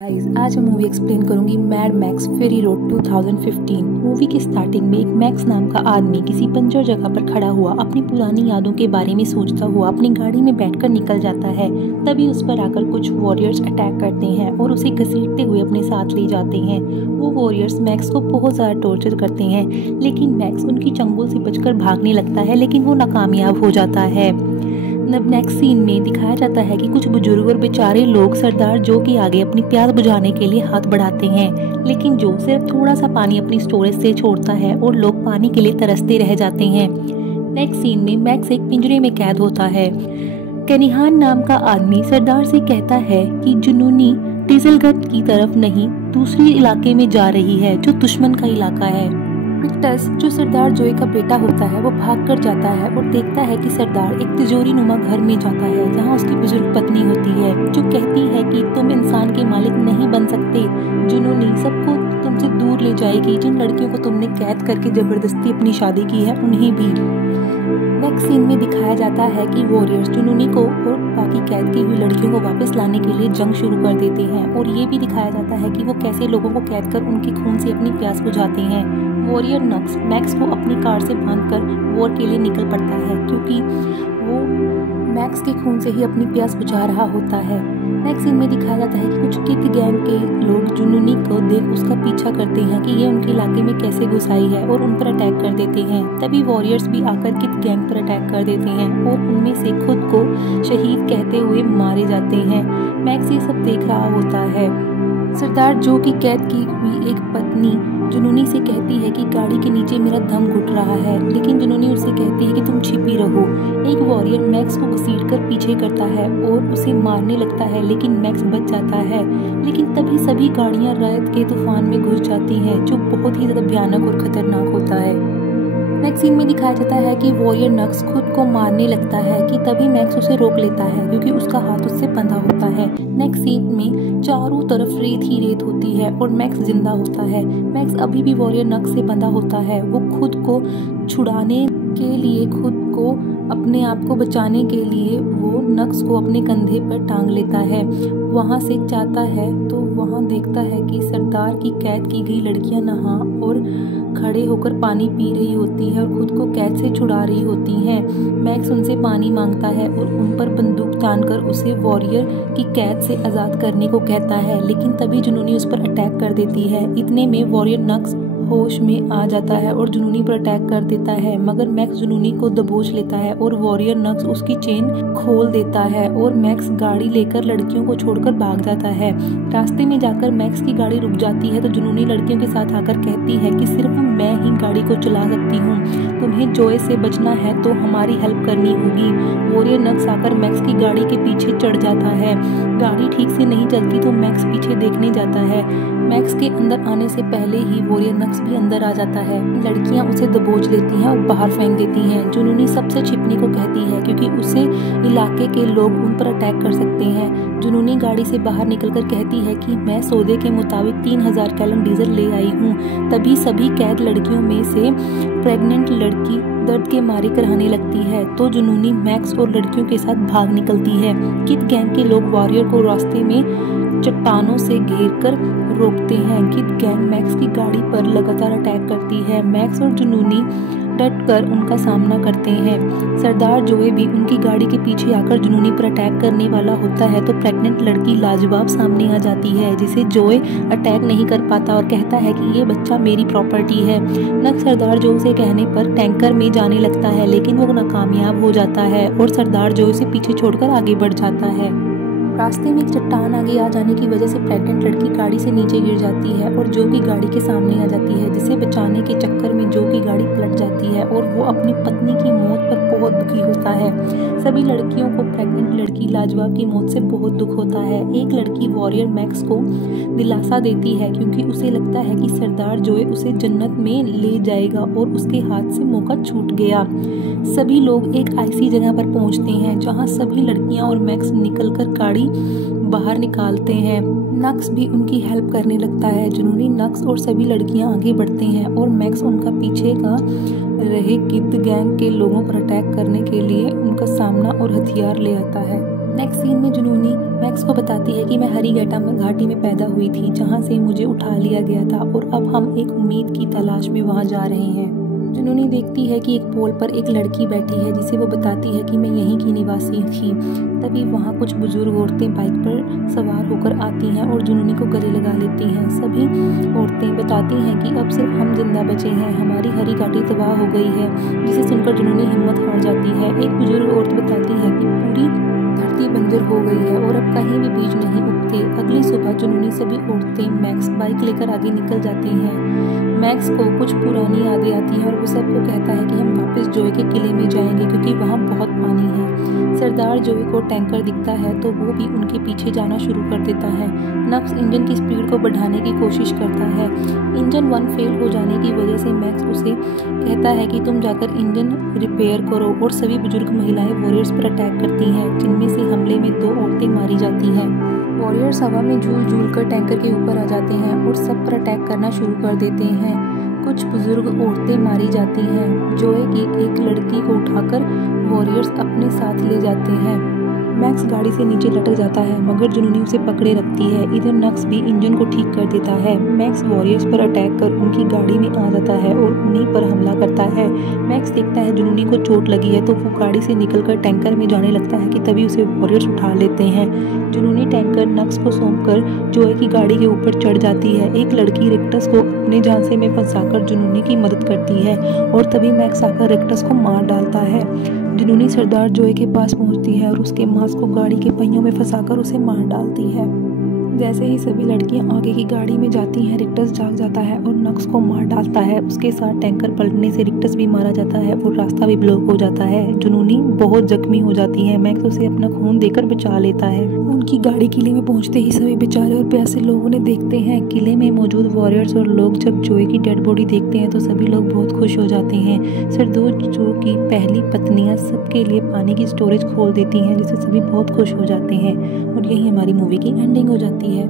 Guys आज मैं movie explain करूंगी mad max fury road 2015। Movie के स्टार्टिंग में एक मैक्स नाम का आदमी किसी बंजर जगह पर खड़ा हुआ अपनी पुरानी यादों के बारे में सोचता हुआ अपनी गाड़ी में बैठकर निकल जाता है। तभी उस पर आकर कुछ वॉरियर्स अटैक करते हैं और उसे घसीटते हुए अपने साथ ले जाते हैं। वो वॉरियर्स मैक्स को बहुत ज़्यादा टॉर्चर करते हैं, लेकिन मैक्स उनकी चंगुल से बचकर भागने लगता है, लेकिन वो नाकामयाब हो जाता है। नेक्स्ट सीन में दिखाया जाता है कि कुछ बुजुर्ग और बेचारे लोग सरदार जो के आगे अपनी प्यास बुझाने के लिए हाथ बढ़ाते हैं, लेकिन जो सिर्फ थोड़ा सा पानी अपनी स्टोरेज से छोड़ता है और लोग पानी के लिए तरसते रह जाते हैं। नेक्स्ट सीन में मैक्स एक पिंजरे में कैद होता है। कनिहान नाम का आदमी सरदार से कहता है कि जुनूनी डीजलगढ़ की तरफ नहीं, दूसरी इलाके में जा रही है जो दुश्मन का इलाका है। विक्टस जो सरदार जोए का बेटा होता है वो भाग कर जाता है और देखता है कि सरदार एक तिजोरी नुमा घर में जाता है जहाँ उसकी बुजुर्ग पत्नी होती है, जो कहती है कि तुम इंसान के मालिक नहीं बन सकते। जुनूनी सबको तुमसे दूर ले जाएगी, जिन लड़कियों को तुमने कैद करके जबरदस्ती अपनी शादी की है उन्हें भी। नेक्स्ट सीन में दिखाया जाता है कि वॉरियर्स जुनूनी को और बाकी कैद की हुई लड़कियों को वापस लाने के लिए जंग शुरू कर देते हैं, और ये भी दिखाया जाता है कि वो कैसे लोगों को कैद कर उनके खून से अपनी प्यास बुझाते हैं। वॉरियर नक्स मैक्स को अपनी कार से बांधकर वॉर के लिए निकल पड़ता है, क्योंकि वो मैक्स के खून से ही अपनी प्यास बुझा रहा होता है। नेक्स्ट सीन में दिखाया जाता है कि कुछ किड गैंग के लोग जुनूनी को देख उसका पीछा करते हैं कि ये उनके इलाके में कैसे घुस आई है, और उन पर अटैक कर देते हैं। तभी वॉरियर्स भी आकर किड गैंग पर अटैक कर देते हैं और उनमें से खुद को शहीद कहते हुए मारे जाते हैं। मैक्स ये सब देख रहा होता है। सरदार जो की कैद की हुई एक पत्नी जुनूनी से कहती है कि गाड़ी के नीचे मेरा दम घुट रहा है, लेकिन जुनूनी उससे कहती है कि तुम छिपी रहो। एक वॉरियर मैक्स को घसीटकर पीछे करता है और उसे मारने लगता है, लेकिन मैक्स बच जाता है। लेकिन तभी सभी गाड़ियां रात के तूफान में घुस जाती हैं, जो बहुत ही ज़्यादा भयानक और खतरनाक होता है। नेक्स्ट सीन में दिखाया जाता है कि वॉरियर नक्स खुद को मारने लगता है कि तभी मैक्स उसे रोक लेता है, क्योंकि उसका हाथ उससे बंधा होता है। नेक्स्ट सीन में चारों तरफ रेत ही रेत होती है और मैक्स जिंदा होता है। मैक्स अभी भी वॉरियर नक्स से बंधा होता है। वो खुद को छुड़ाने के लिए, खुद को अपने आप को बचाने के लिए वो नक्स को अपने कंधे पर टांग लेता है। वहाँ से जाता है तो वहाँ देखता है कि सरदार की कैद की गई लड़कियाँ नहा और खड़े होकर पानी पी रही होती है और खुद को कैद से छुड़ा रही होती हैं। मैक्स उनसे पानी मांगता है और उन पर बंदूक तानकर उसे वॉरियर की कैद से आज़ाद करने को कहता है, लेकिन तभी जुनूनी उस पर अटैक कर देती है। इतने में वॉरियर नक्स होश में आ जाता है और जुनूनी पर अटैक कर देता है, मगर मैक्स जुनूनी को दबोच लेता है और वॉरियर नक्स उसकी चेन खोल देता है और मैक्स गाड़ी लेकर लड़कियों को छोड़कर भाग जाता है। रास्ते में जाकर मैक्स की गाड़ी रुक जाती है तो जुनूनी लड़कियों के साथ आकर कहती है कि सिर्फ मैं ही गाड़ी को चला सकती हूँ, तुम्हें जोए से बचना है तो हमारी हेल्प करनी होगी। वॉरियर नक्स आकर मैक्स की गाड़ी के पीछे चढ़ जाता है। गाड़ी ठीक से नहीं चलती तो मैक्स पीछे देखने जाता है। मैक्स के अंदर आने से पहले ही वॉरियर नक्स भी अंदर आ जाता है। लड़कियां उसे दबोच लेती हैं और बाहर फेंक देती हैं। जुनूनी सबसे छिपने को कहती है, क्योंकि उसे इलाके के लोग उन पर अटैक कर सकते हैं। जुनूनी गाड़ी से बाहर निकलकर कहती है कि मैं सौदे के मुताबिक 3000 गैलन डीजल ले आई हूँ। तभी सभी कैद लड़कियों में से प्रेग्नेंट लड़की दर्द के मारे कराने लगती है, तो जुनूनी मैक्स और लड़कियों के साथ भाग निकलती है। किड गैंग के लोग वॉरियर को रास्ते में चट्टानों से घेरकर रोकते हैं। किड गैंग मैक्स की गाड़ी पर लगातार अटैक करती है। मैक्स और जुनूनी डटकर उनका सामना करते हैं। सरदार जोए भी उनकी गाड़ी के पीछे आकर जुनूनी पर अटैक करने वाला होता है, तो प्रेग्नेंट लड़की लाजवाब सामने आ जाती है, जिसे जोए अटैक नहीं कर पाता और कहता है कि ये बच्चा मेरी प्रॉपर्टी है। नक्स सरदार जो से कहने पर टैंकर में जाने लगता है, लेकिन वो नाकामयाब हो जाता है और सरदार जो उसे पीछे छोड़कर आगे बढ़ जाता है। रास्ते में एक चट्टान आगे आ जाने की वजह से प्रेग्नेंट लड़की गाड़ी से नीचे गिर जाती है और जो की गाड़ी के सामने आ जाती है, जिसे बचाने के चक्कर में जो की गाड़ी पलट जाती है और वो अपनी पत्नी की मौत पर बहुत दुखी होता है। सभी लड़कियों को प्रेग्नेंट लड़की लाजवाब की मौत से बहुत दुख होता है। एक लड़की वॉरियर मैक्स को दिलासा देती है, क्योंकि उसे लगता है कि सरदार जोए उसे जन्नत में ले जाएगा और उसके हाथ से मौका छूट गया। सभी लोग एक ऐसी जगह पर पहुंचते हैं जहां सभी लड़कियां और मैक्स निकलकर गाड़ी बाहर निकालते हैं। नक्स भी उनकी हेल्प करने लगता है। जुनूनी नक्स और सभी लड़कियां आगे बढ़ते हैं और मैक्स उनका पीछे का रहे किड गैंग के लोगों पर अटैक करने के लिए उनका सामना और हथियार ले आता है। नेक्स्ट सीन में जुनूनी मैक्स को बताती है कि मैं हरीगेटा में घाटी में पैदा हुई थी, जहाँ से मुझे उठा लिया गया था और अब हम एक उम्मीद की तलाश में वहाँ जा रहे हैं। जुनूनी देखती है कि एक पोल पर एक लड़की बैठी है जिसे वो बताती है कि मैं यहीं की निवासी थी। तभी वहाँ कुछ बुजुर्ग औरतें बाइक पर सवार होकर आती हैं और जुनूनी को गले लगा लेती हैं। सभी औरतें बताती हैं कि अब सिर्फ हम जिंदा बचे हैं, हमारी हरी घाटी तबाह हो गई है, जिसे सुनकर जुनूनी हिम्मत हार जाती है। एक बुजुर्ग औरत बताती है कि पूरी धरती बंजर हो गई है और अब कहीं भी बीज नहीं उगते। अगली सुबह जुनूनी सभी औरतें मैक्स बाइक लेकर आगे निकल जाती हैं। मैक्स को कुछ पुरानी यादें आती हैं और वो सबको कहता है कि हम वापस जोए के किले में जाएंगे क्योंकि वहाँ बहुत पानी है। सरदार जोए को टैंकर दिखता है तो वो भी उनके पीछे जाना शुरू कर देता है। नक्स इंजन की स्पीड को बढ़ाने की कोशिश करता है। इंजन 1 फेल हो जाने की वजह से मैक्स उसे कहता है कि तुम जाकर इंजन रिपेयर करो और सभी बुजुर्ग महिलाएं वॉरियर्स पर अटैक करती हैं, जिनमें से हमले में 2 औरतें मारी जाती हैं। वॉरियर्स हवा में झूल झूल कर टैंकर के ऊपर आ जाते हैं और सब पर अटैक करना शुरू कर देते हैं। कुछ बुजुर्ग औरतें मारी जाती हैं। जोए की एक लड़की को उठाकर वॉरियर्स अपने साथ ले जाते हैं। मैक्स गाड़ी से नीचे लटक जाता है मगर जुनूनी उसे पकड़े रखती है। इधर नक्स भी इंजन को ठीक कर देता है। मैक्स वॉरियर्स पर अटैक कर उनकी गाड़ी में आ जाता है और उन्हीं पर हमला करता है। मैक्स देखता है जुनूनी को चोट लगी है तो वो गाड़ी से निकलकर टैंकर में जाने लगता है कि तभी उसे वॉरियर्स उठा लेते हैं। जुनूनी टैंकर नक्स को सौंपकर जोए की गाड़ी के ऊपर चढ़ जाती है। एक लड़की रिक्टस को अपने झांसे में फंसाकर जुनूनी की मदद करती है और तभी मैक्स आकर रिक्टस को मार डालता है। जुनूनी सरदार जोए के पास पहुंचती है और उसके मांस को गाड़ी के पहियों में फंसाकर उसे मार डालती है। जैसे ही सभी लड़कियां आगे की गाड़ी में जाती हैं, रिक्टस जाग जाता है और नक्स को मार डालता है। उसके साथ टैंकर पलटने से रिक्टस भी मारा जाता है और रास्ता भी ब्लॉक हो जाता है। जुनूनी बहुत जख्मी हो जाती है। मैक्स उसे अपना खून देकर बचा लेता है। उनकी गाड़ी किले में पहुंचते ही सभी बेचारे और प्यासे लोग उन्हें देखते हैं। किले में मौजूद वॉरियर्स और लोग जब जोए की डेड बॉडी देखते हैं तो सभी लोग बहुत खुश हो जाते हैं। सरदोज जो की पहली पत्नियां सबके लिए पानी की स्टोरेज खोल देती हैं, जिससे सभी बहुत खुश हो जाते हैं और यही हमारी मूवी की एंडिंग हो जाती है।